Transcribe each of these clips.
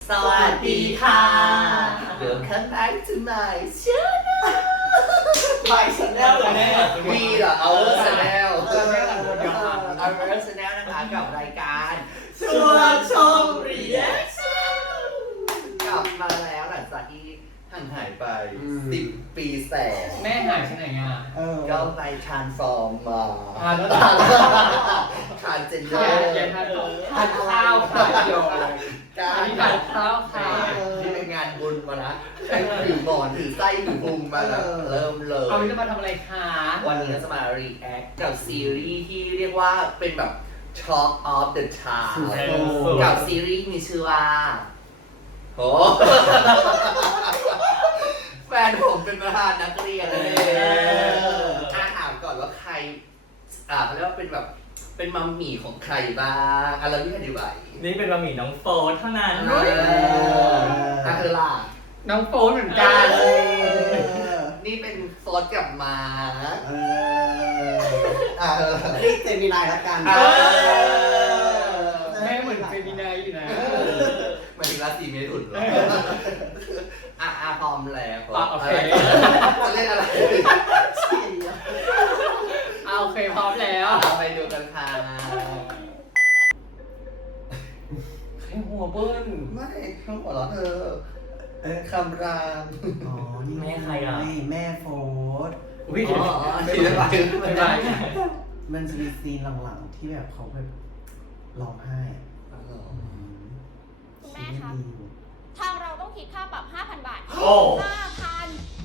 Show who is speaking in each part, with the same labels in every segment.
Speaker 1: สวัสดีค่ะ Welcome back to my channel my channel เหรอเนี่ยมีเหรอ our channel our channel นะคะกับรายการชวนชม reaction กลับมาแล้วหลังจากที่ห่างหายไป10 ปีแสน
Speaker 2: แม่หายไปไหนอ่ะ
Speaker 1: ก็ไปทรานส์ฟอร์มมาทานเจนเนอ
Speaker 2: ทานข้าวขาเดียว
Speaker 1: การ
Speaker 2: ทานข้าวขา
Speaker 1: ที่เป็นงานบุญมานะถือหมอนถือไส้ถือพุงมาแล้วเริ่มเลย
Speaker 2: เอาวันนี้จะมาทำอะไรคะ
Speaker 1: วันนี้เราจะมา react กับซีรีส์ที่เรียกว่าเป็นแบบ Talk of the Town กับซีรีส์มีชื่อว่าโหแฟนผมเป็นประธานนักเรียนเลยถามก่อนว่าใครเขาเรียกว่าเป็นแบบเป็นมัมหมี่ของใครบ้างอะไรที่อธิบาย
Speaker 3: นี่เป็นบะหมี่น้องโฟร์เท่านั้น
Speaker 1: เธอล่ะ
Speaker 2: น้องโฟนเหมือนกัน
Speaker 1: นี่เป็นโฟสกับมา
Speaker 4: เรียกเจมินายละกัน
Speaker 2: แม่เหมือนเฟมินายอยู่นะ
Speaker 1: มาถึงราศีเมถุนเหรอพร้อมแล้ว
Speaker 2: โอเค
Speaker 1: จะเล่นอะไร
Speaker 2: โอเคพร้อมแล้ว
Speaker 1: ไปดูกันค่ะ
Speaker 2: ไอหัวเบิ้ล
Speaker 1: ไม่ต้องหัวเราะเธอคำราม
Speaker 4: อ๋อ นี่
Speaker 3: แม่ใครอ่ะ
Speaker 4: นี่แม่โฟร์
Speaker 3: อุ้ย
Speaker 1: ทีละไป
Speaker 2: ไม่ได้
Speaker 4: มันจะมีซีนหลังๆที่แบบเขาแบบร้องไห้อะ
Speaker 5: คุณแม่ครับ ทางเราต้องคิดค่าปรับ 5,000 บาท
Speaker 3: โอ้
Speaker 5: 5,000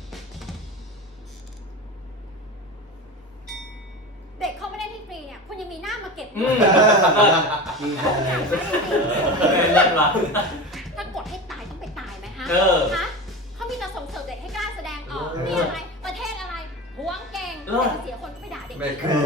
Speaker 5: เด็กเขาไม่ได้ที่ฟรีเนี่ย คุณยังมีหน้ามาเก็บ
Speaker 4: ดีเลย
Speaker 3: เล่นละ
Speaker 5: ถ้ากดให้ตายต้องไปตายไหมฮะ
Speaker 3: เออ
Speaker 5: ฮะเขามีแต่ส่งเสริมเด็กให้กล้าแสดงออก นี่อะไร ประเทศอะไรหวงเก่งแต่เสียคนก็ไปด่าเด็ก
Speaker 1: ไม่
Speaker 5: อีก
Speaker 1: คือ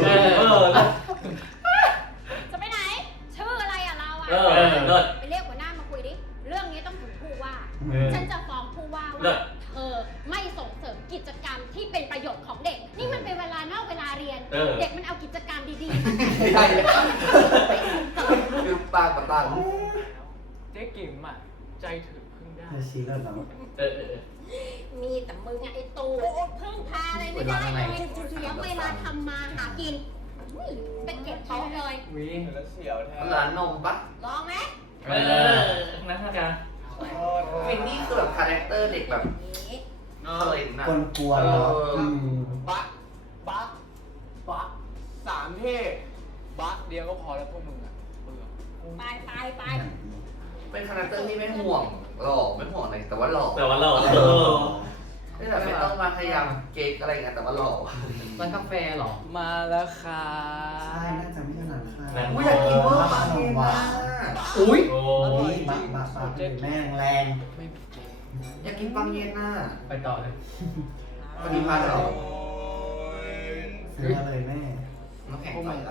Speaker 5: จะไปไหน ชื่ออะไรอ่ะเราอ่ะ
Speaker 3: เลิศ
Speaker 5: ไปเรียกหัวหน้ามาคุยดิ เรื่องนี้ต้องถึงผู้ว่า
Speaker 4: เออ
Speaker 5: ฉันจะฟ้องผู้ว่า
Speaker 3: เลิ
Speaker 5: ว่า
Speaker 3: ศ
Speaker 5: เธอไม่ส่งเสริมกิจกรรมที่เป็นประโยชน์ของเด็ก นี่มันเป็นเวลานอกเวลาเรียน เด็กมันเอากิจกรรมดีๆมา
Speaker 1: ใช่คือปากกับปาก
Speaker 2: เจ๊กิ๋มอ่ะใจถึงพึ่งได้
Speaker 4: เธอชี้เลิศแล้ว
Speaker 5: มีแต่มึงอะไอ้ตูพึ่งพาอะไรไม่ได้เลยเสียเวลาทำมาหากินอุ้ยเป็นเก็บโต๊ะเลย
Speaker 2: วิ
Speaker 1: ร้านนมปะ
Speaker 5: ลองไหม
Speaker 3: นั่นค่ะ
Speaker 1: ฟินนี่คือแบบคาแรคเตอร์เด็กแบบ
Speaker 5: นี่
Speaker 1: อะไรนะ
Speaker 4: กวนๆเนาะม
Speaker 6: บักสามเทพบักเดียวก็พอแล้วพวกมึงอ่ะเบื่อ
Speaker 5: ไป
Speaker 1: เป็นคาแรคเตอร์ที่ไม่ห่วงหล่อไม่ห่วงอะไรแต่ว่าหล่อ
Speaker 3: แต่ว่าเรา
Speaker 1: ไม่แบบไม่ต้องมาพยายามเก๊กอะไรเงี้ยแต่ว่าหล่อ
Speaker 2: ร้านกาแฟเหรอ
Speaker 6: มาแล้วค่ะ
Speaker 4: ใช่น่าจะไม่ใช่หนังค่ะ
Speaker 1: อุ้ยอยากกินเวอร์ปาเกน่า
Speaker 2: อุ้ย
Speaker 3: โอ้
Speaker 4: นี่บักแม่งแรง
Speaker 6: ไม่เป็นเกม
Speaker 1: อยากกินปังเย็นน่ะ
Speaker 2: ไปต่อเลย
Speaker 1: วันนี้พาเหรอ
Speaker 4: ซื้อมาเลยแม่
Speaker 1: น้ำแข็งใส่ละ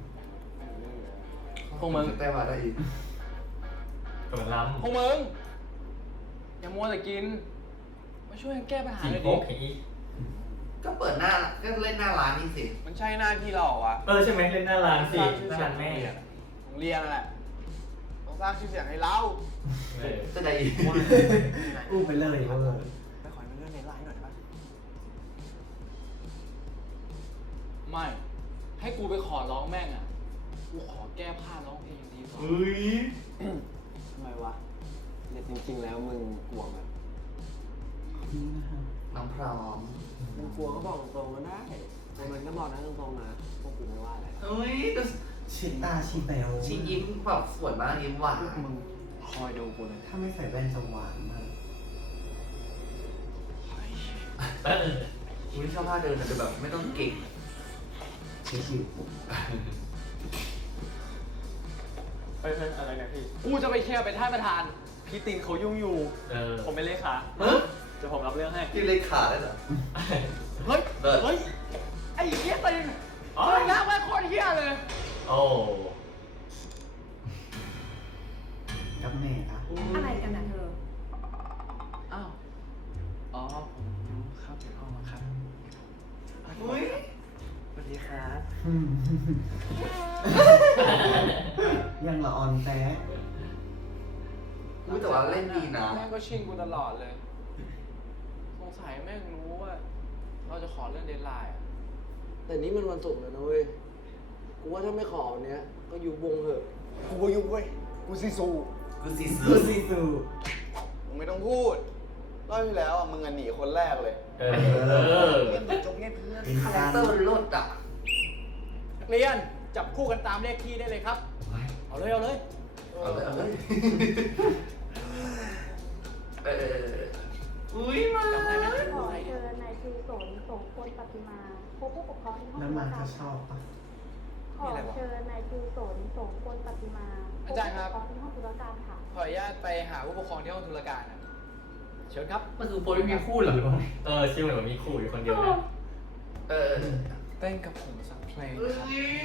Speaker 6: พวกมึง
Speaker 1: แต่ว่าได้อีก
Speaker 3: เปิดล้
Speaker 6: พวกมึงอย่ามัวแต่กิน มาช่วยกันแก้ปัญ
Speaker 3: ำ
Speaker 6: หา
Speaker 3: สี
Speaker 6: หน่อย
Speaker 3: โป๊
Speaker 6: ดิ
Speaker 3: กอี
Speaker 1: ก็เปิดหน้าก็เล่นหน้าร้านนี่สิ
Speaker 6: มันใช่หน้าที่เราอ่ะ
Speaker 3: ใช่ไหมเล่นหน้าร้านสิ
Speaker 6: สร้างชื่อ
Speaker 3: หน้า
Speaker 6: เสีย
Speaker 3: ร้าง น
Speaker 6: ให้
Speaker 3: แม่
Speaker 6: โรงเรียนโรงเรียนนั่นแหละต้องสร้างชื่อเสียงให้เรา
Speaker 1: จะได้อีก
Speaker 4: อู้ไปเลยเวอร์
Speaker 6: ไปขอเรื่องในไลน์หน่อยได้ปะไม่ ให้กูไปขอร้องแม่งอ่ะ กูขอแก้ผ้าร้องเพลงดีกว่า
Speaker 3: เฮ้ย
Speaker 6: ทำไมวะเนี่ยจริงๆแล้วมึงกลัวมัน
Speaker 4: นี่นะคะ
Speaker 1: น้องพร้อม
Speaker 6: มึงกลัวก็บอกตรงๆก็ได้แต่มันก็บอกนะตรงๆนะพวกกูไม่ว่าอะไรหรอก
Speaker 1: เฮ้ยดู
Speaker 4: ชิตาชีแบล
Speaker 1: ชียิ้มแบบสวยมากยิ้มหวาน
Speaker 6: มึงคอยดูกูเลย
Speaker 4: ถ้าไม่ใส่แว่นจะหวานมาก
Speaker 1: อุ้ยชอบท่าเดินแต่แบบไม่ต้องเก่ง
Speaker 4: ชิว
Speaker 2: ไปอะไรนะพี่
Speaker 6: กูจะไปเคลียร์เป็นท่านประธาน พี่ตินเขายุ่งอยู่ ผมเป็นเลขา
Speaker 1: เฮ้ย
Speaker 6: จะผมรับเรื่องให้
Speaker 1: ที่เล็กขาได้เหรอ
Speaker 6: เฮ้ย
Speaker 1: เลิศ
Speaker 6: เฮ้ย ไอ้เหี้ยตินเฮ้ยหน้าไม่โคตรเหี้ยเลย
Speaker 3: โอ้
Speaker 4: ๆกับแม่คะ
Speaker 5: อะไรกันน่ะเธอ
Speaker 6: อ้าว อ๋อผมครับเอามาครับ
Speaker 1: อุ้ย
Speaker 6: สวัสดีครับ
Speaker 4: ยังละออนแท้
Speaker 1: อุ้ยแต่ว่าเล่นดีนะ
Speaker 2: แม่งก็ชิงกูตลอดเลย สงสัยแม่งรู้ว่าเราจะขอเรื่องเดดไลน์อะ
Speaker 6: แต่นี้มันวันศุกร์แล้วนะเว้ย กูว่าถ้าไม่ขอวันเนี้ยก็ยุบวงเถอะ กูก็ยุบเว้ย กูซีซู
Speaker 1: กูซี
Speaker 4: กู
Speaker 1: ซู
Speaker 4: ซีซู
Speaker 7: มึงไม่ต้องพูดรอบที่แล้วอ่ะมึงหนีคนแรกเลย
Speaker 3: เออ
Speaker 7: เล่นจบเงี้ยเพื่อน
Speaker 4: เป็น
Speaker 1: คาแร
Speaker 4: กา
Speaker 1: ค
Speaker 4: ร
Speaker 1: เตอร์มันลดอ่ะ
Speaker 2: นักเรียนจับคู่กันตามเลขที่ได้เลยครับ เอาเลย เอาเลย
Speaker 1: เอาเลยเอาเลยอุ้ยมา
Speaker 2: จำได้ไหม
Speaker 8: ขอเชิญนายชูสนสงพลปฏิมาพบผู้ปกครองที่ห้อง
Speaker 4: แล้วมันก็ชอบปะ
Speaker 8: ขอเชิญนายชูสนสงพลปฏิมาพบผู้ปกครองที่ห้องธุรการค่ะ
Speaker 2: ขออนุญาตไปหาผู้ปกครองที่ห้องธุรการนะเชิญครับ
Speaker 3: มันคือโปรไม่มีคู่เหรอหรือว่าชื่อเหมือนมีคู่อยู่คนเดียวนะ
Speaker 2: เต้นกับผมสักเพลงครับ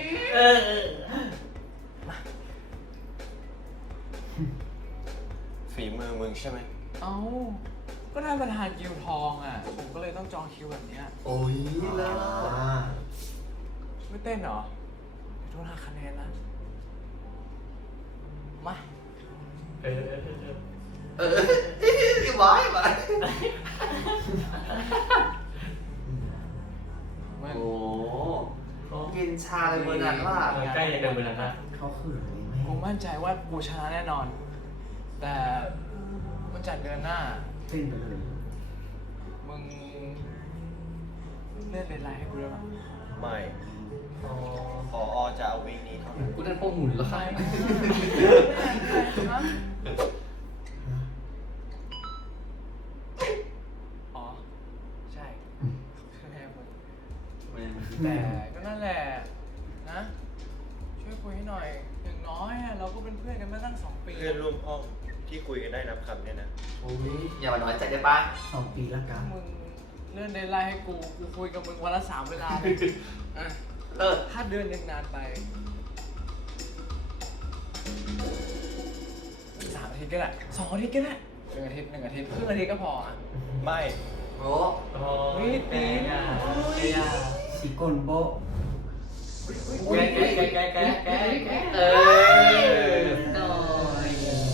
Speaker 7: ฝีมือมึงใช่ไหม
Speaker 2: เอ้า ก็ได้ประธานกิวทองอ่ะ ผมก็เลยต้องจองคิวแบบเนี้ย
Speaker 1: โอ้ยเลิศ
Speaker 2: ไม่เต้นเหรอเดี๋ยวโทษหักคะแนนนะ มา
Speaker 1: ไว้ไว้โอ้กินชาเลยเบอร์นั้นว่า
Speaker 3: ใกล้จะเกินเวลาละ
Speaker 4: เขาขืนเลยไหม
Speaker 2: กูมั่นใจว่ากูชนะแน่นอน แต่มันจัดเดือนหน้า
Speaker 4: เต้นไปเลย
Speaker 2: มึงเลื่อนเดดไลน์ให้กูได้ไหม
Speaker 7: ไม่พอจะเอาวีคนี้เท่านั้น
Speaker 3: กูได้พวกหมุนแล้วค่ะ
Speaker 2: อ๋อ ใช่คะแนนหมดแต่ก็นั่นแหละนะ ช่วยคุยให้หน่อย อย่างน้อยอะเราก็เป็นเพื่อนกันมาตั้ง2 ปี
Speaker 7: เพื่อนร่วมห้องที่คุยกันได้นับคำเนี่ยนะ
Speaker 1: โอ้ยอย่ามาน้อยใจได้ปะ
Speaker 4: 2 ปีละกัน
Speaker 2: มึงเลื่อนเดดไลน์ให้กูคุยกับมึงวันละ3 เวลาเลยอ่ะ
Speaker 1: เลิศ
Speaker 2: ถ้าเดือนหนึ่งนานไป3 อาทิตย์ก็ได้2 อาทิตย์ก็ได้1 อาทิตย์1 อาทิตย์ครึ่งอาทิตย์ก็พออ่ะ
Speaker 7: ไม่
Speaker 1: โอ้
Speaker 2: วิตีน
Speaker 4: ชิโกนโบ
Speaker 3: แกหน่อย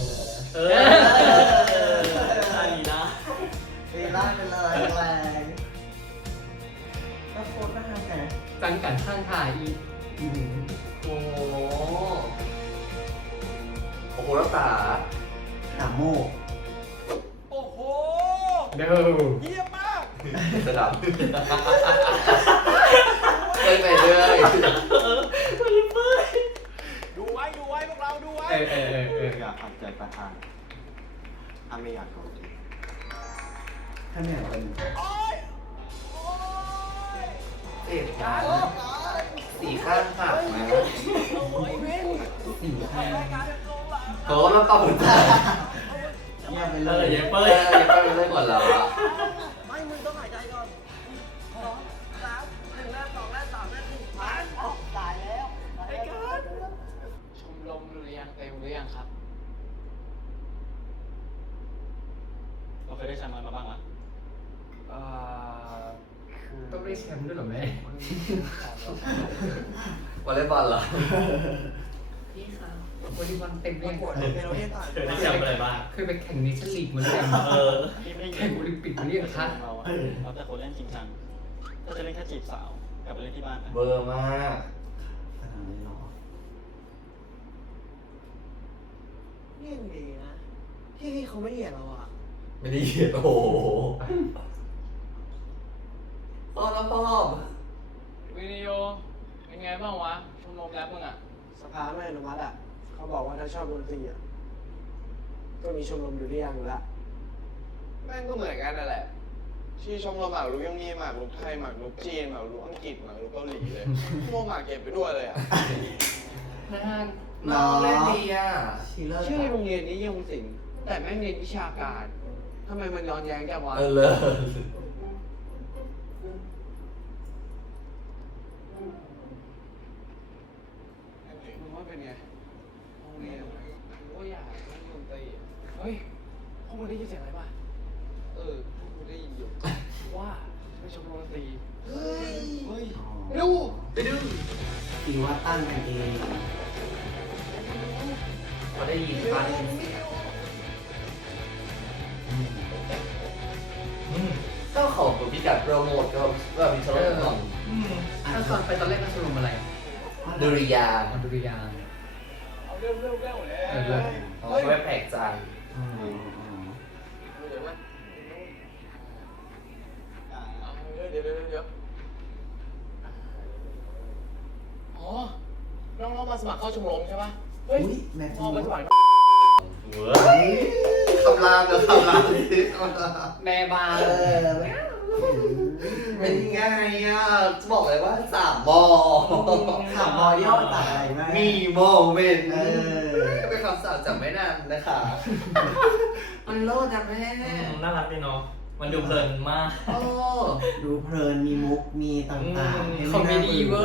Speaker 3: ใช่นะ
Speaker 4: เวลาไปเลยแรงก็โคตรน่าแก
Speaker 3: กันกันข้างถ่ายอีก
Speaker 1: โหโอ้โหแล้วตา
Speaker 4: หาโม
Speaker 2: โอ้โห
Speaker 3: เด้อ
Speaker 2: เยี่ยมมาก
Speaker 1: สดับไปเรื่อย
Speaker 2: ดูไว้พวกเราดูไว้
Speaker 7: อยากขัดใจประธานถ้าไม่อยากโดนตี
Speaker 4: ถ้าไม่อยากเป็น
Speaker 1: เจ็บนะสี่ข้างหักนะ
Speaker 4: 4 คะแนน
Speaker 1: โถแล้วก็หุ่นตา
Speaker 4: เงียบไปเล
Speaker 3: เย้เป้ย
Speaker 1: อย่าไปเรื่อยก่อนเหรอ
Speaker 6: ไม่ มึงต้องหายใจก่อน2 3 1 2 3 1ผ่านออกตายแล้วไอ้เกิด
Speaker 2: ชมรมหรือยังเต็มหรือยังครับ
Speaker 3: เราเคยได้แชมป์มาบ้างอ่ะ
Speaker 2: คือ
Speaker 3: ต้องได้แชมป์ด้วยเหรอแม่
Speaker 1: วอลเลย์บอลเหรอ
Speaker 9: พี่คะวอลเลย์บอลเต็มเรียง
Speaker 6: ปวดเดี๋ยวเราเรียกต่อ
Speaker 3: เคยได้แชมป์อะไรบ้าง
Speaker 9: เคยไปแข่งเนชั่นลีกมาหรือยัง
Speaker 3: พี่ไม่ได้
Speaker 9: แข่งโอลิมปิกมาหรือยังคะ
Speaker 3: เราอะเราแต่คนเล่นจริงจังถ้าจะเล่นแค่จีบสาวกลับไปเล่นที่บ้าน
Speaker 1: เบอร์มาก
Speaker 4: ขนาดนี้หรอ
Speaker 6: นี่ยังดีนะที่พี่เขาไม่เหยียดเราอ่ะ
Speaker 1: ไม่ได้เหยียดโอ้โหพ่อแล้วพ่อ
Speaker 2: วิดีโอเป็นไงบ้างวะ ชมรมแรปมึงอ่ะ
Speaker 6: สภาไม่อนุมัติอ่ะ เขาบอกว่าถ้าชอบดนตรีอ่ะ ก็มีชมรมอยู่เรียงอยู่ละ
Speaker 7: แม่งก็เหมือนกันนั่นแหละ ชื่อชมรมหมากรุกย่อมยี่หมากรุกไทยหมากรุกจีนหมากรุกอังกฤษหมากรุกเกาหลีเลยพวกหมากเก็บไปด้วยเลยอ่ะ
Speaker 1: น้องเล่นดีอ่ะ
Speaker 4: ชิลเลอร์
Speaker 6: ชื่อโรงเรียนนี้ยงศิลป์แต่แม่งเรียนวิชาการทำไมมันย้อนแย้งจังวะ
Speaker 1: เลย
Speaker 2: มึงว่าเป็นไงโรงเรียนกูก็อยากเล่นดนตรีอะเฮ้ย พวกมึงได้ยินเสียงอะไรป่ะ
Speaker 6: กูได้ยินอยู่
Speaker 2: ว่าเป็นชมรมดนตรี
Speaker 6: เฮ้ย
Speaker 1: ดูไปดู
Speaker 4: คิดว่าตั้งกันเอง
Speaker 1: เขาได้ยินป้าได้ยินเสียงมีการโปรโมทก็มีโชว์ของ
Speaker 9: แล้วตอนไปตอนแรกก็ชมรมอะไร
Speaker 1: ดุริยางค์
Speaker 9: ดุริยางค์
Speaker 2: เอาเรื่องแล้ว
Speaker 1: เขาไม่แปลกใจ
Speaker 2: เดี๋ยวอ๋อน้องมาสมัครเข้าชมรมใช่ปะเฮ้ย
Speaker 4: อุ้ยแม่
Speaker 2: พอมาสมัคร
Speaker 1: เว้ยคำรามเลยคำรามเลย
Speaker 9: แม่บ้าน
Speaker 1: เป็นไงอ่ะจะบอกเลยว่า3 มอ
Speaker 4: ข่าวมอย่อจากอะไรแม่
Speaker 1: มีโมเมนต์
Speaker 4: เออ
Speaker 1: เป็นคำศัพท์จากไม่นานนะคะ มันโลดนะแม่
Speaker 3: น่ารักดีเนาะมันดูเพลินมาก
Speaker 1: โอ้
Speaker 4: ดูเพลินมีมุกมีต่างๆให้
Speaker 9: คอมเมดี้เวอ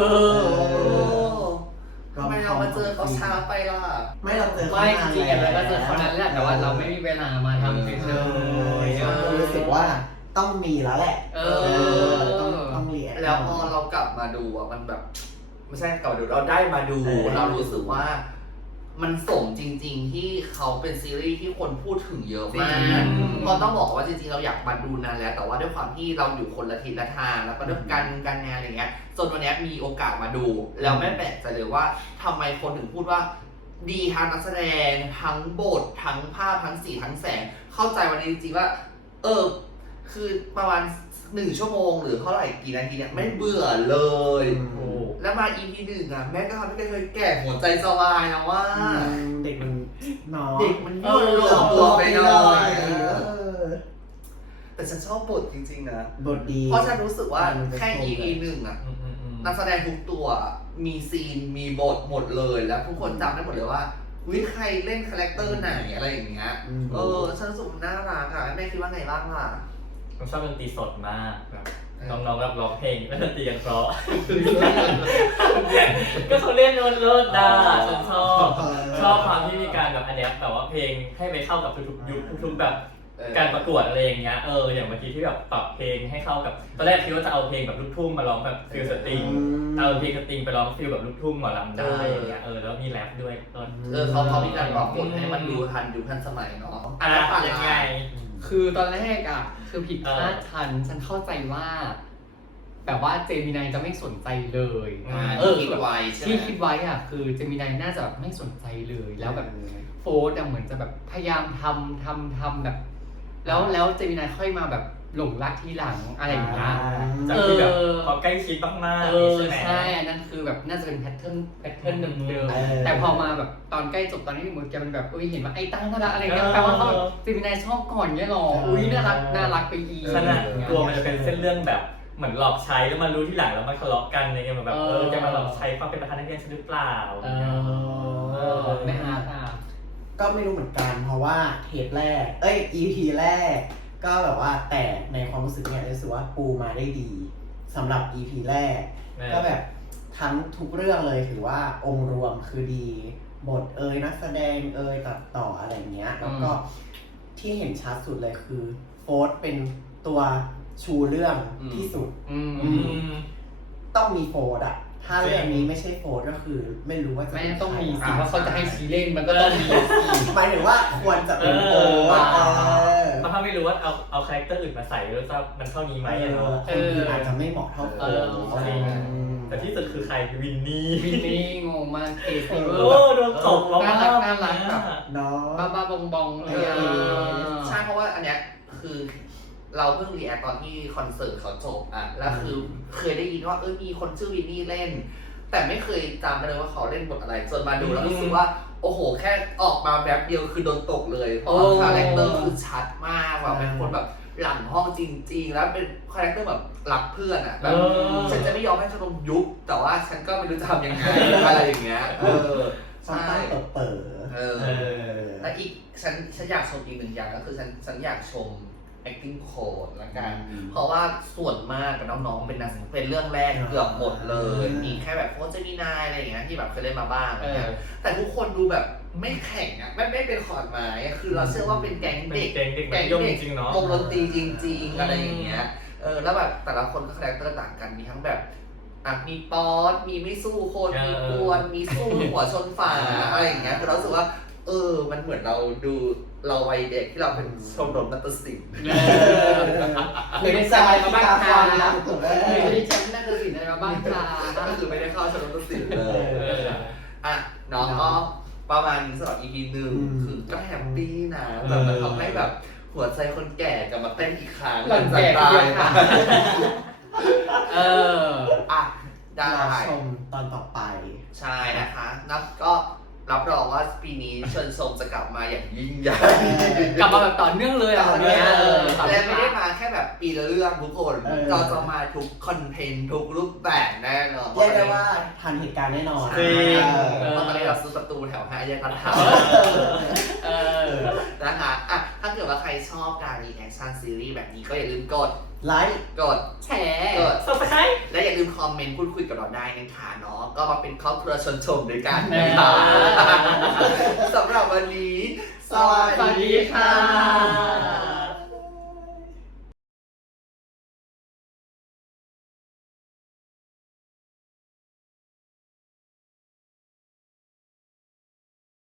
Speaker 1: ทำไมเรามาเจอเขาช้าไปล่ะ
Speaker 4: ไม่เราเจอ
Speaker 9: ไม่จริงๆแล้วก็เจอเขานั้นแหละแต่ว่าเราไม่มีเวลามาทำเฉย
Speaker 4: เรารู้สึกว่าต้องมีแล้วแหละ ต้องเรียน
Speaker 1: แล้วพอเรากลับมาดูอ่ะมันแบบไม่ใช่กลับมาดูเราได้มาดู เรารู้สึกว่า มันสมจริง ๆ ที่เขาเป็นซีรีส์ที่คนพูดถึงเยอะมากเพราะต้องบอกว่าจริงๆเราอยากมาดูนานแล้ว แต่ว่าด้วยความที่เราอยู่คนละทิศละทางแล้วก็ด้วยการงานอะไรเงี้ยจนวันนี้มีโอกาสมาดู แล้วไม่แปลกใจเลยว่าทำไมคนถึงพูดว่า ดีทั้งนักแสดงทั้งบททั้งภาพทั้งสีทั้งแสงเข้าใจวันนี้จริงๆว่าคือประมาณ1 ชั่วโมงหรือเท่าไหร่กี่นาทีเนี่ยไม่เบื่อเลยแล้วมา EP 1อ่ะแม่ก็ทำให้เคยแก่หัวใจสบายนะว่า
Speaker 4: เด็กมันน้อย
Speaker 1: เด็กมันยั่วโลกตัวไปหน่อย แต่ฉันชอบบทจริงๆนะ
Speaker 4: บทดี
Speaker 1: เพราะฉันรู้สึกว่าแค่ EP 1อ่ะนักแสดงทุกตัวมีซีนมีบทหมดเลยแล้วทุกคนจำได้หมดเลยว่าวิใครเล่นคาแรคเตอร์ไหนอะไรอย่างเงี้ยฉันรู้สึกน่ารักอ่ะแม่คิดว่าไงบ้างล่ะ
Speaker 3: ผมชอบดนตรีสดมากแบบน้องๆแบบร้องเพลงแล้วดนตรียังเพราะ ก็เขาเล่นโน้ตเลิศด่าฉันชอบความที่มีการแบบอันเนี้ยแต่ว่าเพลงให้ไปเข้ากับทุกๆยุคทุกๆแบบการประกวดอะไรอย่างเงี้ยอย่างเมื่อกี้ที่แบบปรับเพลงให้เข้ากับตอนแรกคิดว่าจะเอาเพลงแบบลูกทุ่งมาร้องแบบฟิลสตริงเอาเพลงสตริงไปร้องฟิลแบบลูกทุ่งหมอลำได้อย่างเงี้ยแล้วมีแรปด้วย
Speaker 1: เขามีการปรับบทให้มันดูทันสมัยเนาะ
Speaker 3: ยังไง
Speaker 9: คือตอนแรกอ่ะคือผิดคาดฉันเข้าใจว่าแบบว่าเจมินายจะไม่สนใจเลย
Speaker 1: คิดไว้ใช่ไหม
Speaker 9: ที่คิดไว้อ่ะคือเจมินายน่าจะไม่สนใจเลยแล้วแบบโฟร์เหมือนจะแบบพยายามทำแบบแล้วเจมินายค่อยมาแบบหลงรักทีหลังอะไรอย่างเงี้ย
Speaker 3: จากที่แบบพอใกล้ชิดมากๆใช่ไหม
Speaker 9: ใช่อันนั้นคือแบบน่าจะเป็นแพทเทิร์นเดิมๆแต่พอมาแบบตอนใกล้จบตอนนี้เหมือนแกเป็นแบบเห็นว่าไอ้ตั้งน่ารักอะไรเงี้ยแปลว่าเขาเจมินายชอบก่อนเงี้ยหรอน่ารักไปอีก
Speaker 3: ขนาดกลัวมันจะเป็นเส้นเรื่องแบบเหมือนหลอกใช้แล้วมารู้ที่หลังแล้วมันทะเลาะกันอะไรเงี้ยแบบจะมาหลอกใช้ความเป็นประธานนักเรียนฉันหรือเปล่า
Speaker 9: ไม่อาร์ตอ่ะ
Speaker 4: ก็ไม่รู้เหมือนกันเพราะว่าเทปแรกEP แรกก็แบบว่าแต่ในความรู้สึกเนี่ยรู้สึกว่าปูมาได้ดีสำหรับ EP แรกก็แบบทั้งทุกเรื่องเลยถือว่าองค์รวมคือดีบทนักแสดงตัดต่ออะไรเงี้ยแล้วก็ที่เห็นชัดสุดเลยคือโฟร์ธเป็นตัวชูเรื่องที่สุดต้องมีโฟร์ธอะถ้าเรื่องนี้ไม่ใช่โฟร์ธก็คือไม่รู้ว่าจะ
Speaker 9: ไม่ต้องมีสิเพราะเขาจะให้ชีเล่นมันก็ต้องมี
Speaker 4: หมายถึงว่าควรจะเป็นโฟร์ธ
Speaker 3: เพราะถ้าไม่รู้ว่าเอาคาแรคเตอร์อื่นมาใส่แล้วจะมันเท่านี้ไหมเนาะ
Speaker 4: คนอื่นอาจจะไม่เหมาะเท่าโฟร์ธ
Speaker 3: แต่ที่สุดคือใครวินนี่
Speaker 9: งงมากเคซีเวอ
Speaker 3: โอ้
Speaker 9: ร์
Speaker 3: โดนตบแล้วน่ารัก
Speaker 9: แบบ
Speaker 4: เนาะ
Speaker 9: บ้าบองอะไรอย่าง
Speaker 1: ใช่เพราะว่าอันเนี้ยคือเราเพิ่งรีแอคตอนที่คอนเสิร์ตเขาจบอ่ะแล้วคือเคยได้ยินว่ามีคนชื่อวินนี่เล่นแต่ไม่เคยจำเลยว่าเขาเล่นบทอะไรจนมาดูแล้วรู้สึกว่าโอ้โหแค่ออกมาแบบเดียวคือโดนตกเลยเพราะว่าคาแรคเตอร์คือชัดมากว่าเป็นคนแบบหลังห้องจริงๆแล้วเป็นคาแรคเตอร์แบบรักเพื่อนอ่ะแบบฉันจะไม่ยอมให้ชมรมยุบแต่ว่าฉันก็ไม่รู้จะทำยังไงอะไรอย่างเงี้ย
Speaker 4: ใช่เปิด
Speaker 1: และอีกฉันอยากชมอีกหนึ่งอย่างก็คือฉันอยากชม acting coach ละกันเพราะว่าส่วนมากกับน้องๆเป็นเรื่องแรกเกือบหมดเลยมีแค่แบบโฟร์เจมินายอะไรอย่างเงี้ยที่แบบเคยเล่นมาบ้างนะแต่ทุกคนดูแบบไม่แข่งอ่ะไม่เป็นขอดหมายคือเราเชื่อว่าเป็นแก๊งเด็ก
Speaker 3: จริงเนาะ
Speaker 1: วงดนตรีจริงๆอะไรอย่างเงี้ยแล้วแบบแต่ละคนก็คาแรคเตอร์ต่างกันมีทั้งแบบมีป๊อตมีไม่สู้คนมีกวนมีสู้หัวชนฝาอะไรอย่างเงี้ยแต่เราสึกว่ามันเหมือนเราดูเราวัยเด็กที่เราเป็นชมรมนาฏศิลป์
Speaker 9: เคยได้แชมป์อะไรมาบ้างคะ
Speaker 4: นะ
Speaker 9: เคยได้แชมป์นาฏศิลป์อะไรมาบ้างคะ
Speaker 1: ก็คือไม่ได้เข้าชมรมนาฏศิลป์เลย
Speaker 3: เออ
Speaker 1: อ่ะน้องก็ประมาณนี้สำหรับ EP หนึ่งคือก็แฮปปี้นะแบบมันทำให้แบบหัวใจคนแก่กลับมาเต้นอีกครั้ง
Speaker 9: หลังแก่ทีเดียวค่ะ
Speaker 1: อ่ะได้
Speaker 4: ชมตอนต่อไป
Speaker 1: ใช่นะคะนับก็รับรองว่าปีนี้เชิญทรงจะกลับมาอย่างยิ่งใหญ่
Speaker 9: กลับมาแบบต่อเนื่องเลยอ่ะเนี่ย
Speaker 1: และไม่ได้มาแค่แบบปีละเรื่องทุกคน เราจะมาทุกคอนเทนต์ทุกรูปแบบแน่นอน
Speaker 4: เรียกได้ว่าทันเหตุการณ์แน่นอน
Speaker 1: จริง
Speaker 4: เออ
Speaker 1: ตอนนี้เราซื้อประตูแถว5แยกลาดพร้าว นะคะอ่ะถ้าเกิดว่าใครชอบการรีแอคชั่นซีรีส์แบบนี้ก็อย่าลืมกด
Speaker 4: ไลค์
Speaker 1: กด
Speaker 9: แฉ
Speaker 1: กด
Speaker 3: Subscribe
Speaker 1: และอย่าลืมคอมเมนต์พูดคุยกับเราได้นะคะเนาะก็มาเป็นครอบครัวชนชมด้วยกันนะคะสำหรับวันนี้ สวัส
Speaker 9: สวัส
Speaker 1: ดี
Speaker 9: ดี
Speaker 1: ค่ะ
Speaker 9: ค่ะ